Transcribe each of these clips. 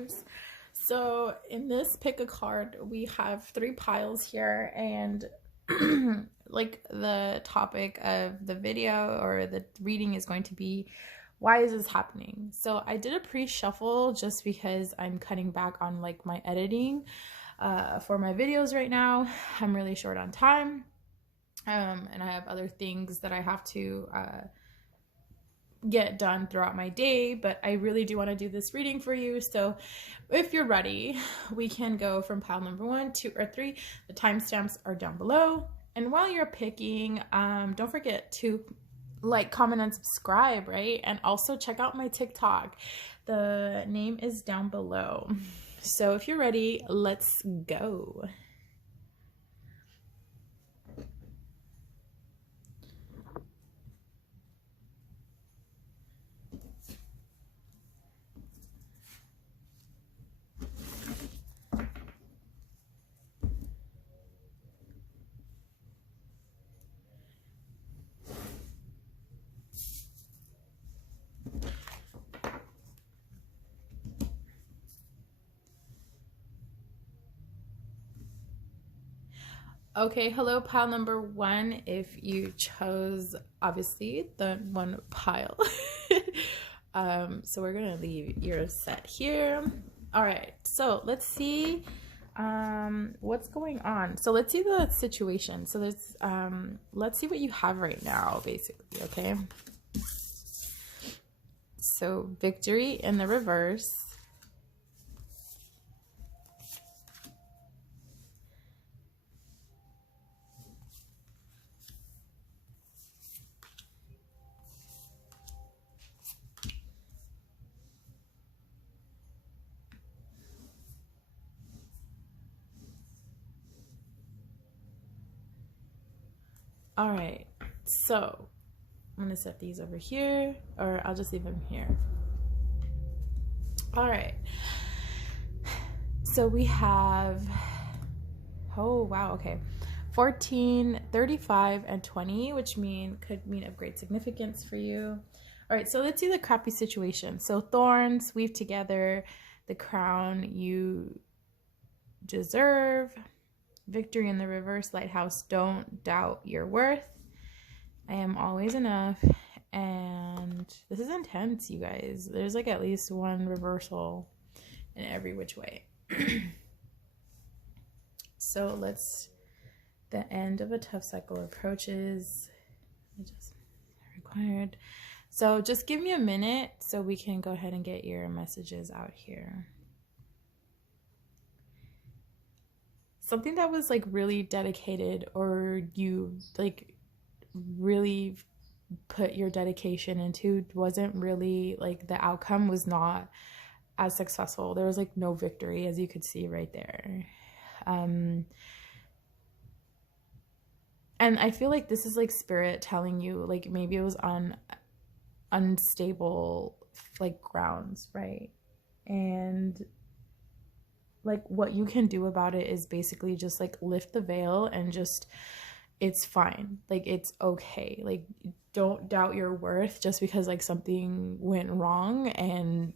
peeves. So in this pick a card, we have 3 piles here, and like the topic of the video or the reading is going to be, why is this happening? So I did a pre-shuffle just because I'm cutting back on like my editing for my videos right now. I'm really short on time, and I have other things that I have to get done throughout my day, but I really do want to do this reading for you. So if you're ready, we can go from pile number 1, 2, or 3. The timestamps are down below. And while you're picking, don't forget to like, comment, and subscribe, right? And also check out my TikTok. The name is down below. So if you're ready, let's go. Okay, hello pile number 1, if you chose obviously the 1 pile. So we're gonna leave your set here. All right, so let's see what's going on. So let's see the situation. So let's see what you have right now, basically. Okay, so victory in the reverse. All right, so I'm gonna set these over here, or I'll just leave them here. All right, so we have, oh wow, okay, 14, 35, and 20, which could mean of great significance for you. All right, so let's see the crappy situation. So thorns weave together, the crown you deserve. Victory in the reverse, lighthouse, don't doubt your worth. I am always enough. And this is intense, you guys. There's like at least 1 reversal in every which way. So the end of a tough cycle approaches. Just required. So just give me a minute so we can go ahead and get your messages out here. Something that was like really dedicated, or you like really put your dedication into, wasn't really like, the outcome was not as successful. There was like no victory, as you could see right there. And I feel like this is like spirit telling you, like, maybe it was on unstable like grounds, right? And like what you can do about it is basically just like lift the veil and just, it's fine, like it's okay. Like, don't doubt your worth just because like something went wrong, and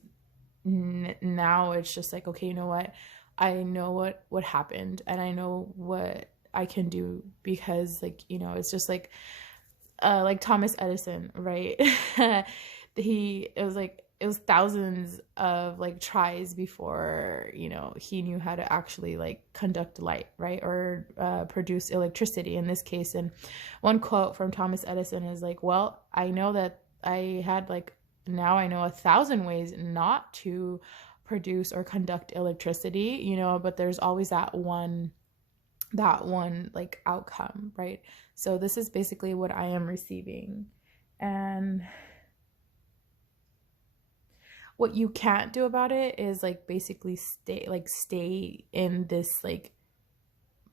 now it's just like, okay, you know what, I know what happened, and I know what I can do, because like, you know, it's just like Thomas Edison, right? It was thousands of like tries before, you know, he knew how to actually like conduct light, right? Or produce electricity in this case. And one quote from Thomas Edison is like, well, I know that I had like, now I know 1,000 ways not to produce or conduct electricity, you know, but there's always that one like outcome, right? So this is basically what I am receiving. And what you can't do about it is like basically stay in this like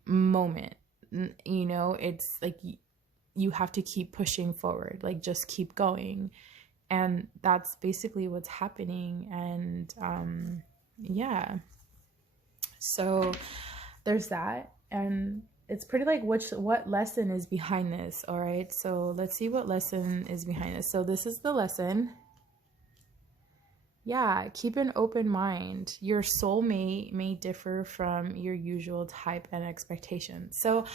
moment, you know. It's like you have to keep pushing forward, like just keep going. And that's basically what's happening. And yeah, so there's that. And it's pretty like what lesson is behind this. All right, so let's see what lesson is behind this. So this is the lesson. Yeah, keep an open mind. Your soulmate may differ from your usual type and expectations. So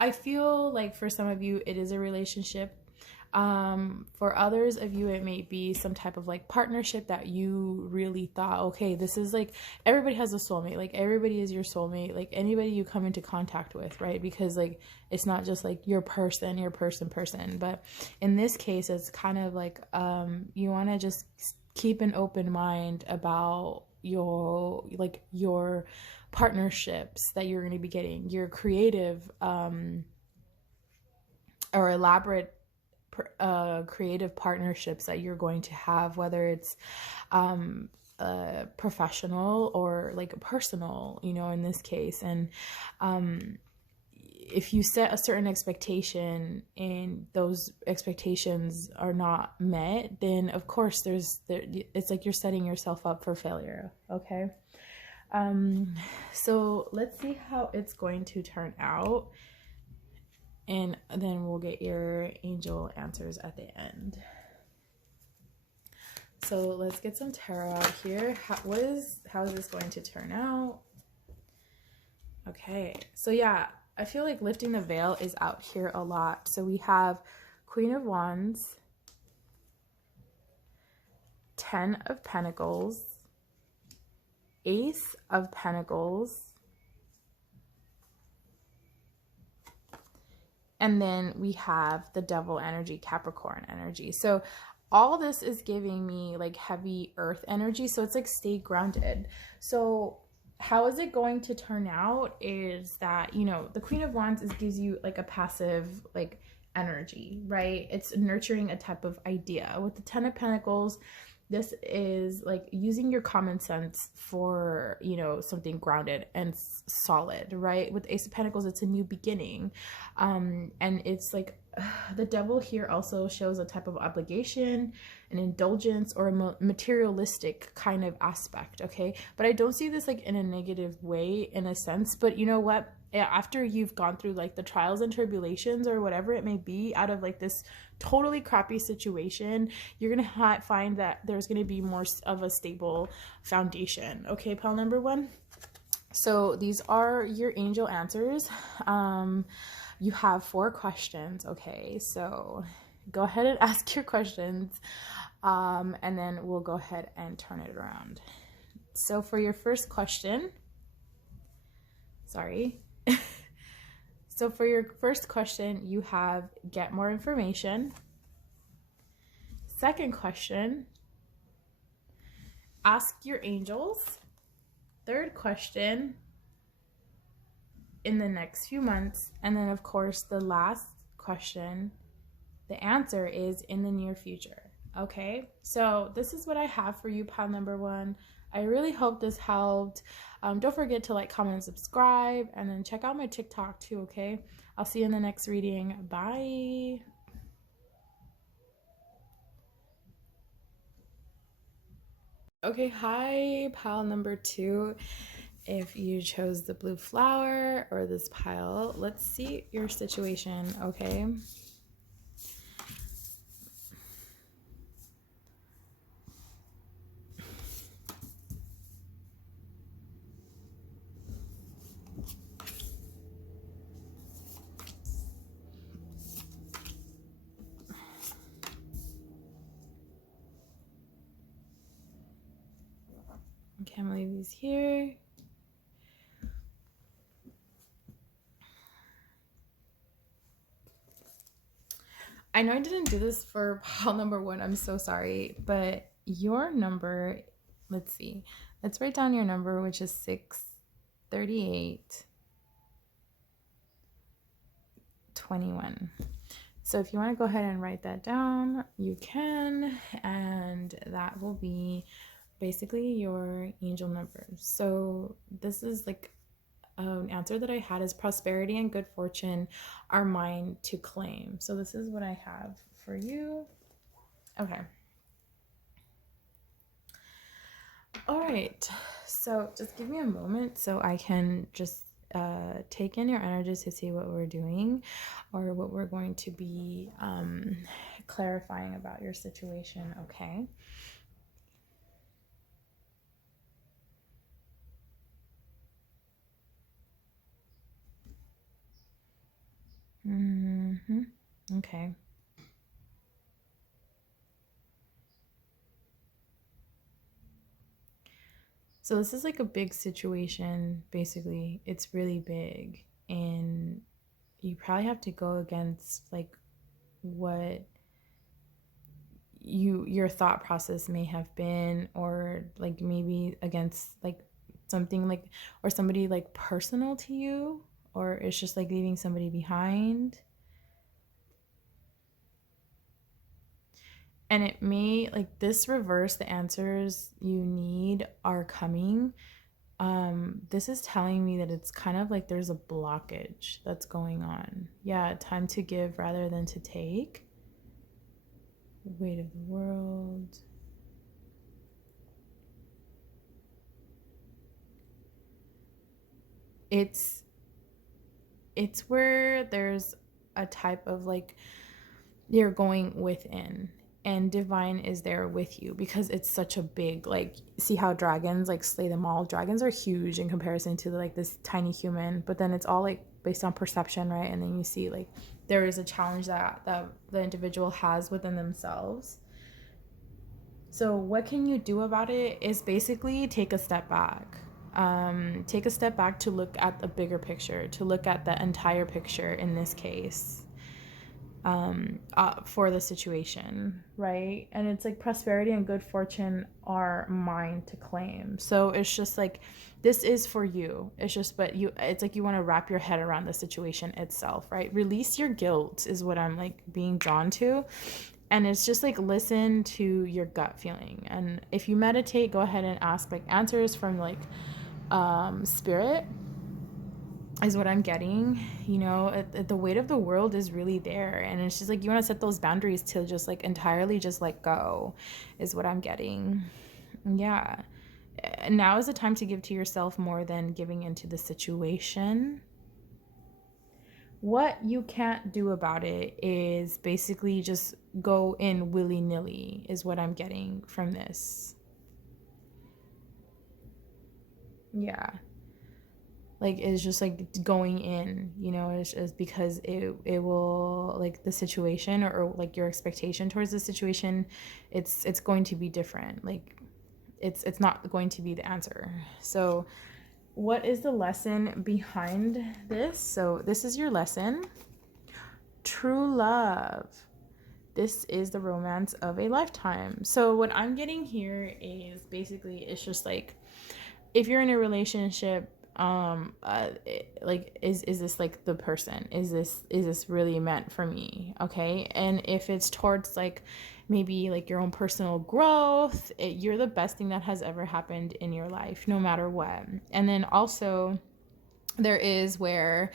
I feel like for some of you, it is a relationship. For others of you, it may be some type of like partnership that you really thought, okay, this is like, everybody has a soulmate. Like everybody is your soulmate. Like anybody you come into contact with, right? Because like, it's not just like your person, person. But in this case, it's kind of like, you want to just keep an open mind about your partnerships that you're going to be getting, your creative or elaborate creative partnerships that you're going to have, whether it's professional or like personal, in this case. And if you set a certain expectation and those expectations are not met, then of course it's like you're setting yourself up for failure. Okay. So let's see how it's going to turn out, and then we'll get your angel answers at the end. So let's get some tarot out here. How is this going to turn out? Okay, so yeah, I feel like lifting the veil is out here a lot. So we have Queen of Wands, 10 of Pentacles, Ace of Pentacles, and then we have the Devil energy, Capricorn energy. So all this is giving me like heavy earth energy. So it's like stay grounded. So how is it going to turn out is that, the Queen of Wands gives you like a passive like energy, right? It's nurturing a type of idea. With the 10 of Pentacles, this is like using your common sense for, something grounded and solid, right? With Ace of Pentacles, it's a new beginning. And it's like the Devil here also shows a type of obligation, an indulgence, or a materialistic kind of aspect, okay? But I don't see this like in a negative way in a sense, but you know what? After you've gone through like the trials and tribulations or whatever it may be out of like this totally crappy situation, you're gonna find that there's gonna be more of a stable foundation. Okay, pile number 1. So these are your angel answers. You have 4 questions. Okay, so go ahead and ask your questions, and then we'll go ahead and turn it around. So for your first question, so for your first question, you have get more information. Second question, ask your angels. Third question, in the next few months. And then of course the last question, the answer is in the near future. Okay, so this is what I have for you, pile number 1. I really hope this helped. Don't forget to like, comment, and subscribe, and then check out my TikTok too, okay? I'll see you in the next reading. Bye. Okay, hi, pile number 2. If you chose the blue flower or this pile, let's see your situation, okay? Okay, I'm gonna leave these here. I know I didn't do this for pile number 1. I'm so sorry, but your number, let's see. Let's write down your number, which is 63821. So if you want to go ahead and write that down, you can, and that will be basically your angel numbers. So this is like an answer that I had is prosperity and good fortune are mine to claim. So this is what I have for you. Okay. All right. So just give me a moment so I can just take in your energies to see what we're doing or what we're going to be clarifying about your situation. Okay. Okay. So this is like a big situation, basically. It's really big. And you probably have to go against like what your thought process may have been, or like maybe against like something like, or somebody like personal to you, or it's just like leaving somebody behind. And it may like this reverse, the answers you need are coming. This is telling me that it's kind of like there's a blockage that's going on. Yeah, time to give rather than to take. Weight of the world. It's where there's a type of like you're going within, and divine is there with you, because it's such a big, like, see how dragons like slay them all. Dragons are huge in comparison to like this tiny human, but then it's all like based on perception, right? And then you see like there is a challenge that the individual has within themselves. So what can you do about it is basically take a step back. Take a step back to look at the bigger picture, to look at the entire picture in this case, for the situation, right? And it's like prosperity and good fortune are mine to claim. So it's just like, this is for you. It's just, but you, it's like you want to wrap your head around the situation itself, right? Release your guilt is what I'm like being drawn to. And it's just like listen to your gut feeling. And if you meditate, go ahead and ask like answers from like spirit is what I'm getting. You know, the weight of the world is really there, and it's just like you want to set those boundaries to just like entirely just let go is what I'm getting. Yeah, now is the time to give to yourself more than giving into the situation. What you can't do about it is basically just go in willy-nilly is what I'm getting from this. Yeah, like it's just like going in, you know, it's because it will like the situation, or like your expectation towards the situation, it's going to be different. Like it's not going to be the answer. So what is the lesson behind this? So this is your lesson. True love. This is the romance of a lifetime. So what I'm getting here is basically it's just like if you're in a relationship, like is this like the person, is this really meant for me? Okay. And if it's towards like maybe like your own personal growth, you're the best thing that has ever happened in your life, no matter what. And then also there is where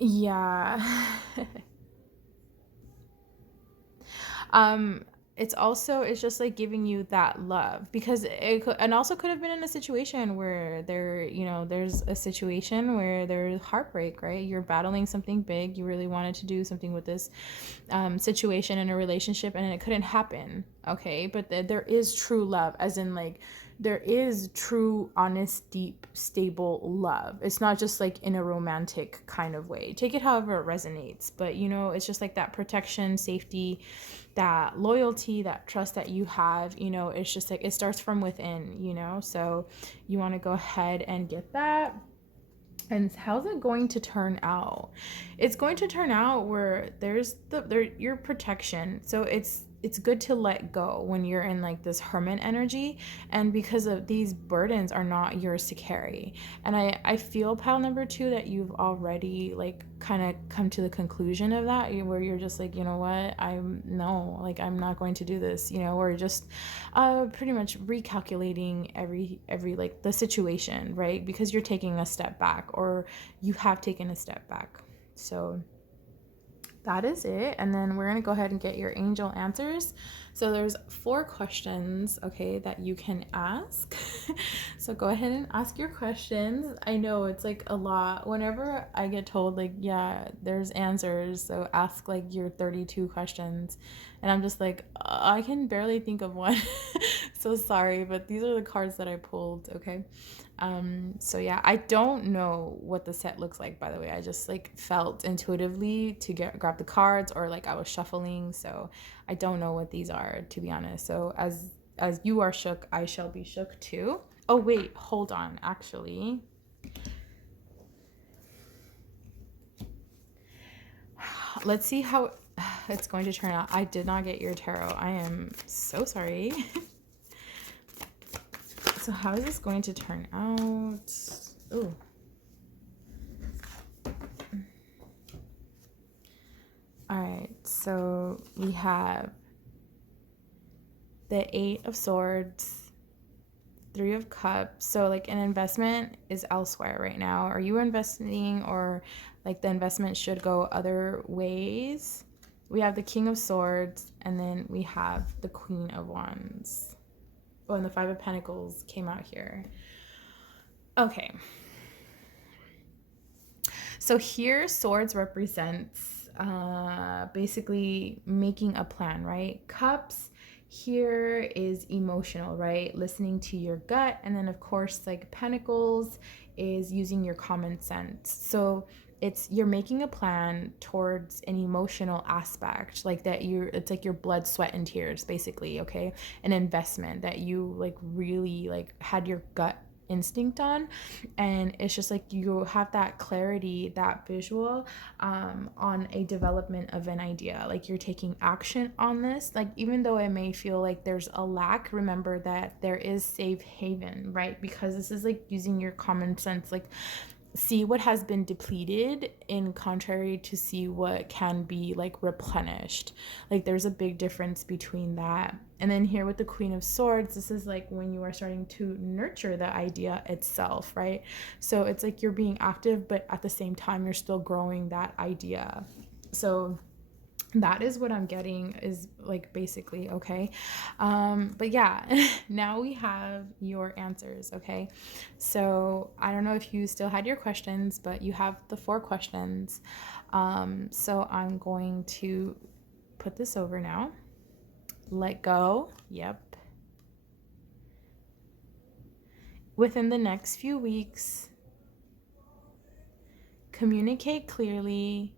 yeah. um it's also, it's just like giving you that love, because it could, and also could have been in a situation where there, you know, there's a situation where there's heartbreak, right? You're battling something big, you really wanted to do something with this situation in a relationship, and it couldn't happen. Okay, but there is true love, as in like there is true, honest, deep, stable love. It's not just like in a romantic kind of way. Take it however it resonates, but you know, it's just like that protection, safety, that loyalty, that trust that you have. You know, it's just like it starts from within, you know. So you want to go ahead and get that. And how's it going to turn out? It's going to turn out where there's your protection. So it's good to let go when you're in like this hermit energy, and because of these burdens are not yours to carry. And I feel, pile number 2, that you've already like kind of come to the conclusion of that, where you're just like, you know what, I'm not going to do this, you know, or just pretty much recalculating every like the situation, right? Because you're taking a step back, or you have taken a step back. So that is it. And then we're going to go ahead and get your angel answers. So there's 4 questions, okay, that you can ask. So go ahead and ask your questions. I know it's like a lot. Whenever I get told like, yeah, there's answers, so ask like your 32 questions. And I'm just like, I can barely think of one. So sorry, but these are the cards that I pulled, okay? So yeah, I don't know what the set looks like, by the way. I just like felt intuitively to grab the cards, or like I was shuffling, so I don't know what these are, to be honest. So as you are shook, I shall be shook too. Oh wait, hold on, actually. Let's see how it's going to turn out. I did not get your tarot. I am so sorry. So how is this going to turn out? Ooh. All right, so we have the 8 of Swords, 3 of Cups. So like an investment is elsewhere right now. Are you investing, or like the investment should go other ways? We have the King of Swords, and then we have the Queen of Wands. Oh, and the 5 of Pentacles came out here. Okay. So here, Swords represents basically making a plan, right? Cups here is emotional, right? Listening to your gut. And then, of course, like Pentacles is using your common sense. So you're making a plan towards an emotional aspect, like that it's like your blood, sweat, and tears, basically, okay? An investment that you like really like had your gut instinct on, and it's just like you have that clarity, that visual on a development of an idea, like you're taking action on this. Like even though it may feel like there's a lack, remember that there is safe haven, right? Because this is like using your common sense, like see what has been depleted in contrary to see what can be like replenished. Like there's a big difference between that. And then here with the Queen of Swords, this is like when you are starting to nurture the idea itself, right? So it's like you're being active, but at the same time you're still growing that idea. So that is what I'm getting, is like basically, okay? But yeah, now we have your answers, okay? So I don't know if you still had your questions, but you have the 4 questions. So I'm going to put this over now. Let go. Yep. Within the next few weeks, communicate clearly,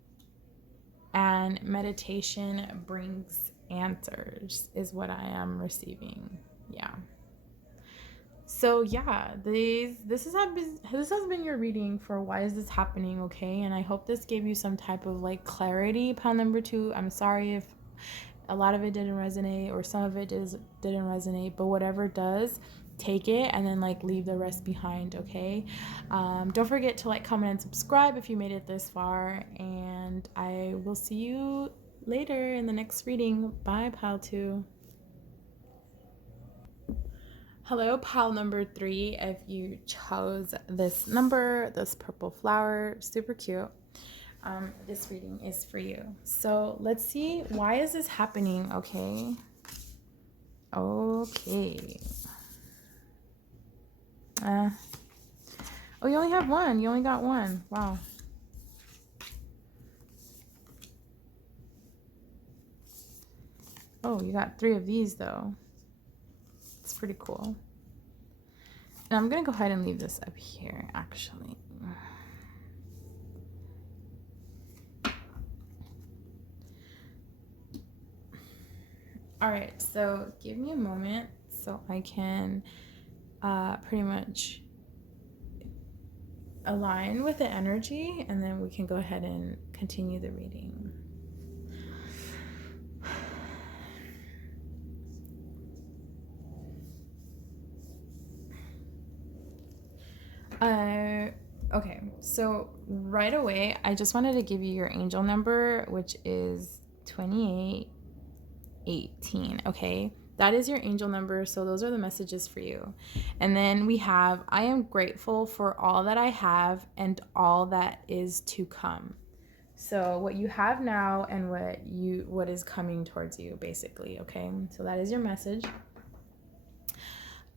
and meditation brings answers, is what I am receiving. Yeah. So yeah, this has been your reading for why is this happening, okay? And I hope this gave you some type of like clarity. Pile number 2. I'm sorry if a lot of it didn't resonate, or some of it didn't resonate, but whatever does, take it and then like leave the rest behind, okay? Don't forget to like, comment, and subscribe if you made it this far, and I will see you later in the next reading. Bye, pile 2. Hello, pile number 3. If you chose this number, this purple flower, super cute, this reading is for you. So let's see, why is this happening, okay? Okay. Oh, you only have one. You only got one. Wow. Oh, you got 3 of these, though. It's pretty cool. And I'm going to go ahead and leave this up here, actually. All right, so give me a moment so I can pretty much align with the energy, and then we can go ahead and continue the reading. Okay, so right away, I just wanted to give you your angel number, which is 2818, okay? That is your angel number, so those are the messages for you. And then we have, I am grateful for all that I have and all that is to come. So what you have now and what is coming towards you, basically, okay? So that is your message.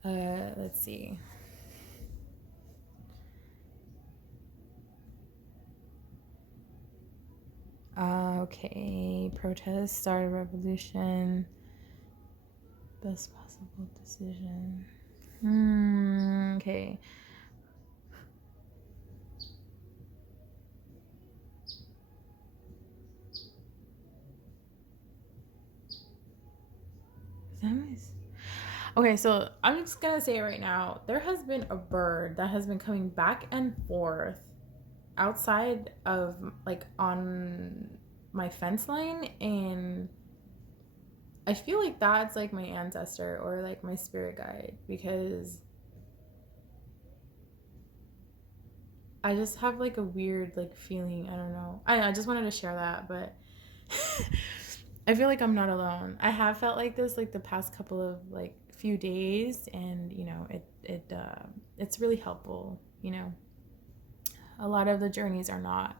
Let's see. Okay, protest, start a revolution. Best possible decision. Okay. Okay, so I'm just gonna say it right now. There has been a bird that has been coming back and forth outside of, like, on my fence line, and I feel like that's like my ancestor or like my spirit guide, because I just have like a weird like feeling. I don't know. I just wanted to share that, but I feel like I'm not alone. I have felt like this like the past couple of like few days, and you know, it's really helpful, you know. A lot of the journeys are not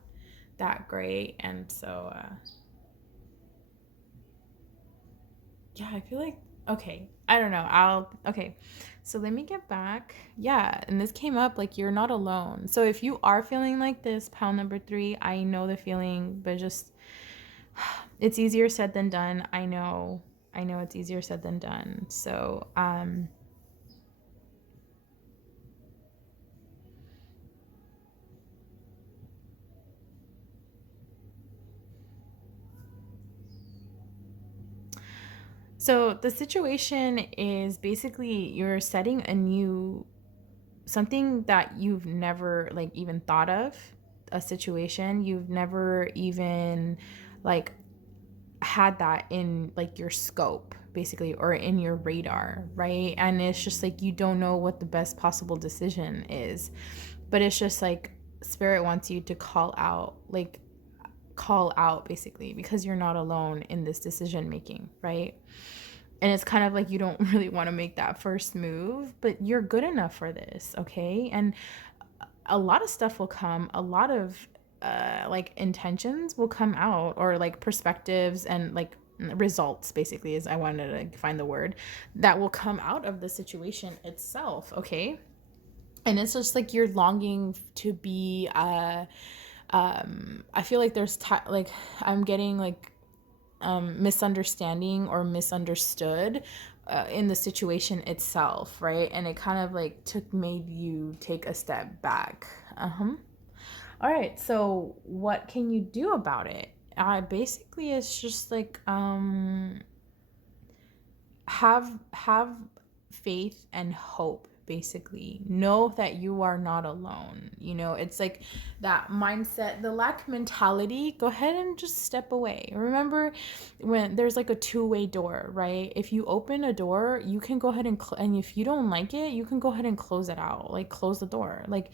that great, and so yeah, I feel like, okay, I don't know. Okay. So let me get back. Yeah, and this came up like you're not alone. So if you are feeling like this, pile number 3, I know the feeling, but just it's easier said than done. I know it's easier said than done. So, so the situation is basically you're setting a new, something that you've never like even thought of, a situation you've never even like had that in like your scope basically, or in your radar, right? And it's just like you don't know what the best possible decision is, but it's just like spirit wants you to call out basically, because you're not alone in this decision making, right? And it's kind of like you don't really want to make that first move, but you're good enough for this, okay? And a lot of stuff will come, a lot of like intentions will come out, or like perspectives and like results basically, is I wanted to find the word, that will come out of the situation itself, okay? And it's just like you're longing to be I feel like there's like I'm getting like misunderstanding or misunderstood in the situation itself, right? And it kind of like made you take a step back. All right, so what can you do about it? Basically, it's just like have faith and hope, basically. Know that you are not alone. You know, it's like that mindset, the lack mentality. Go ahead and just step away. Remember, when there's like a two-way door, right? If you open a door, you can go ahead and if you don't like it, you can go ahead and close it out, like close the door. Like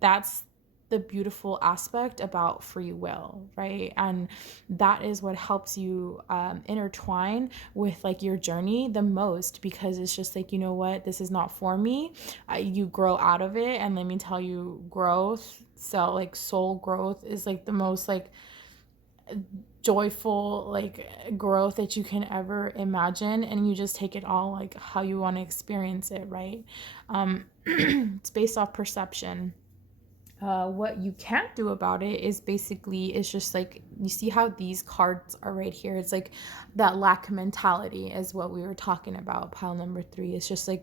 that's the beautiful aspect about free will, right? And that is what helps you intertwine with like your journey the most, because it's just like, you know what, this is not for me. You grow out of it, and let me tell you, growth, so like soul growth is like the most like joyful like growth that you can ever imagine, and you just take it all like how you want to experience it, right? It's based off perception. What you can't do about it is basically, it's just like, you see how these cards are right here, it's like that lack mentality is what we were talking about, pile number 3. It's just like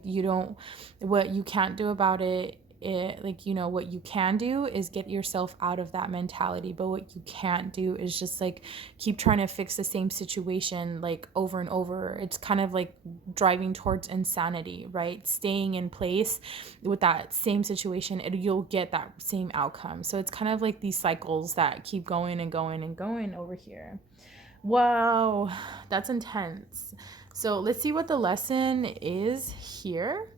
what you can't do about it, like, you know, what you can do is get yourself out of that mentality, but what you can't do is just like keep trying to fix the same situation like over and over. It's kind of like driving towards insanity, right? Staying in place with that same situation, you'll get that same outcome. So it's kind of like these cycles that keep going and going and going over here. Wow, that's intense. So let's see what the lesson is here.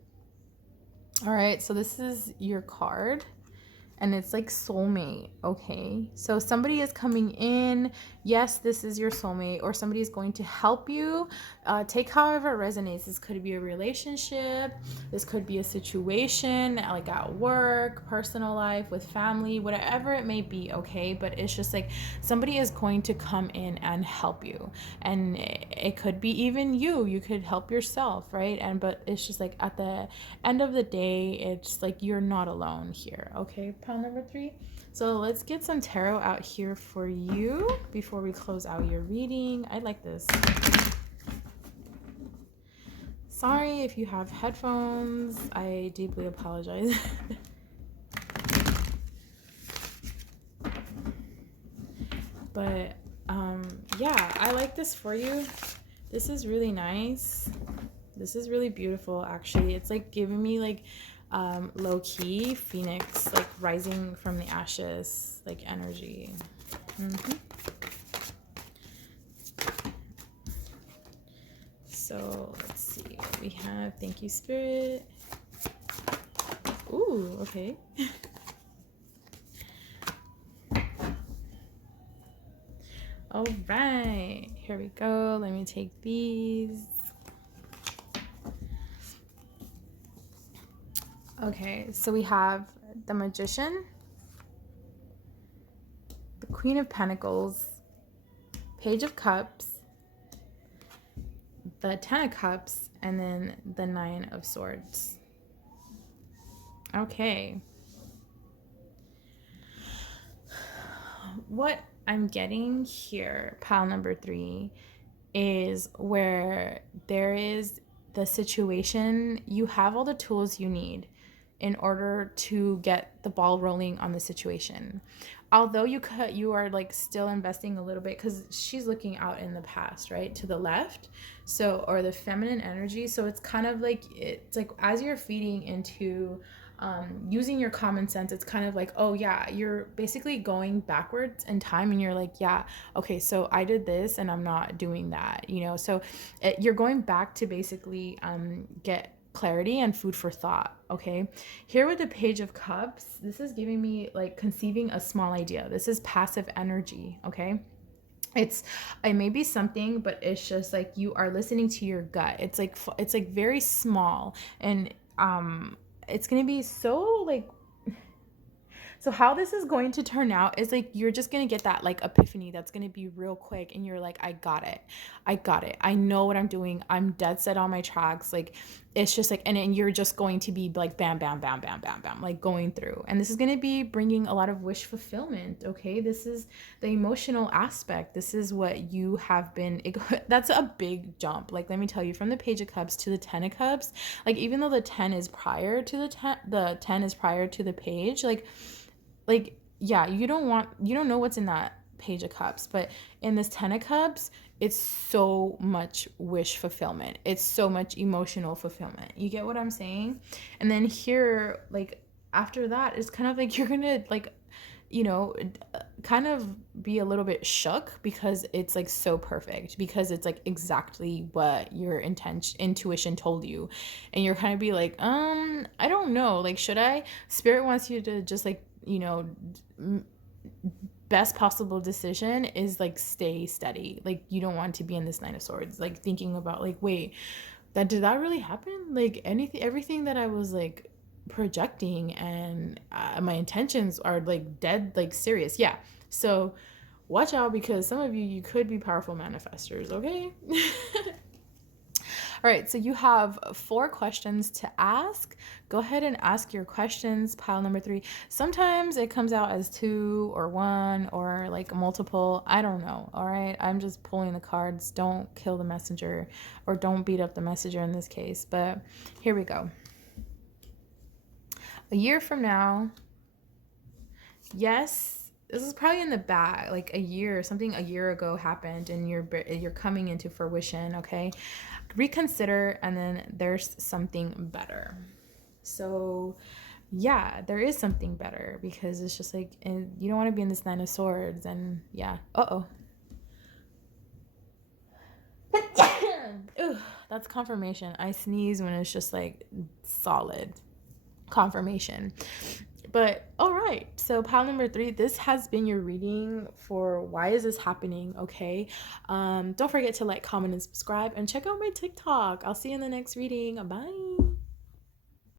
All right, so this is your card, and it's like soulmate, okay? So somebody is coming in. Yes, this is your soulmate, or somebody is going to help you. Take however it resonates. This could be a relationship. This could be a situation like at work, personal life, with family, whatever it may be, okay? But it's just like somebody is going to come in and help you. And it could be even you. You could help yourself, right? But it's just like at the end of the day, it's like you're not alone here, okay? Pile number 3. So let's get some tarot out here for you before we close out your reading. I like this. Sorry if you have headphones. I deeply apologize. But yeah, I like this for you. This is really nice. This is really beautiful, actually. It's like giving me like low-key phoenix, like rising from the ashes, like energy. So let's see what we have. Thank you, Spirit. Ooh, okay. All right, here we go. Let me take these. Okay, so we have the Magician, the Queen of Pentacles, Page of Cups, the Ten of Cups, and then the Nine of Swords. Okay. What I'm getting here, pile number 3, is where there is the situation, you have all the tools you need in order to get the ball rolling on the situation. Although you are like still investing a little bit, because she's looking out in the past, right, to the left, so, or the feminine energy. So it's kind of like, it's like as you're feeding into using your common sense, it's kind of like, oh yeah, you're basically going backwards in time, and you're like, yeah, okay, so I did this and I'm not doing that, you know. So you're going back to basically get clarity and food for thought. Okay, here with the Page of Cups, this is giving me like conceiving a small idea. This is passive energy. Okay, it may be something, but it's just like you are listening to your gut. It's like very small, and it's gonna be so like, so how this is going to turn out is like you're just going to get that like epiphany that's going to be real quick, and you're like, I got it. I know what I'm doing. I'm dead set on my tracks. Like, it's just like, and you're just going to be like bam, bam, bam, bam, bam, bam, like going through. And this is going to be bringing a lot of wish fulfillment. Okay, this is the emotional aspect. This is what you have been, that's a big jump. Like, let me tell you, from the Page of Cups to the Ten of Cups, like even though the 10 is prior to the 10 is prior to the page, like yeah, you don't know what's in that Page of Cups, but in this Ten of Cups, it's so much wish fulfillment. It's so much emotional fulfillment. You get what I'm saying? And then here, like after that, it's kind of like you're gonna like, you know, kind of be a little bit shook, because it's like so perfect, because it's like exactly what your intuition told you, and you're kind of be like, I don't know, like, should I? Spirit wants you to just like, you know, best possible decision is like stay steady. Like, you don't want to be in this Nine of Swords, like thinking about like, wait, did that really happen? Like everything that I was like projecting, and my intentions are like dead, like serious. Yeah. So watch out, because some of you could be powerful manifestors. Okay. All right, so you have 4 questions to ask. Go ahead and ask your questions, pile number 3. Sometimes it comes out as 2 or 1 or like multiple. I don't know. All right, I'm just pulling the cards. Don't kill the messenger, or don't beat up the messenger in this case. But here we go. A year from now, yes, this is probably in the bag, like a year, something a year ago happened, and you're coming into fruition. Okay, reconsider, and then there's something better. So yeah, there is something better, because it's just like, and you don't want to be in this Nine of Swords. And yeah, Ooh, that's confirmation. I sneeze when it's just like solid confirmation. But all right, so pile number 3, this has been your reading for why is this happening. Okay, don't forget to like, comment, and subscribe, and check out my TikTok. I'll see you in the next reading. Bye.